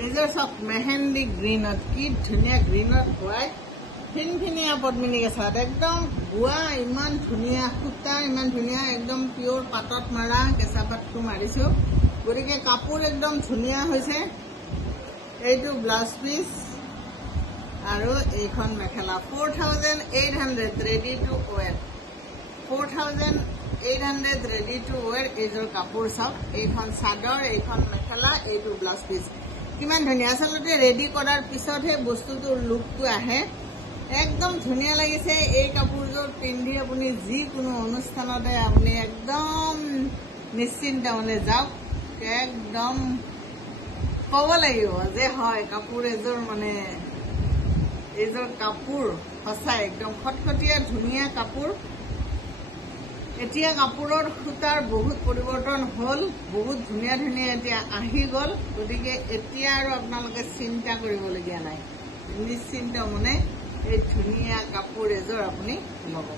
এইযোৰ চব মেহেন্দি গ্ৰীণত কি ধুনীয়া গ্ৰীণত হোৱাইট ফিনফিনীয়া পদ্মিনী কেঁচাত একদম বোৱা ইমান ধুনীয়া সূতা ইমান ধুনীয়া একদম পিয়ৰ পাতত মাৰা কেঁচা পাতটো মাৰিছো গতিকে কাপোৰ একদম ধুনীয়া হৈছে এইটো ব্লাউজ পিচ আৰু এইখন মেখেলা 4800 ready to wear 4800 ready to wear এইযোৰ কাপোৰ চাওক এইখন চাদৰ এইখন মেখেলা এইটো ব্লাউজ পিচ কিমান ধুনীয়া আচলতে ৰেডি কৰাৰ পিছতহে বস্তুটোৰ লুকটো আহে একদম ধুনীয়া লাগিছে এই কাপোৰযোৰ পিন্ধি আপুনি যিকোনো অনুষ্ঠানতে আপুনি একদম নিশ্চিন্ত মনে যাওক একদম ক'ব লাগিব যে হয় কাপোৰ এযোৰ মানে এইযোৰ কাপোৰ সঁচাই একদম খটখটীয়া ধুনীয়া কাপোৰ এতিয়া কাপোৰৰ সূতাৰ বহুত পৰিৱৰ্তন হ'ল বহুত ধুনীয়া ধুনীয়া এতিয়া আহি গ'ল গতিকে এতিয়া আৰু আপোনালোকে চিন্তা কৰিবলগীয়া নাই নিশ্চিন্ত মনে এই ধুনীয়া কাপোৰ এযোৰ আপুনি ল'ব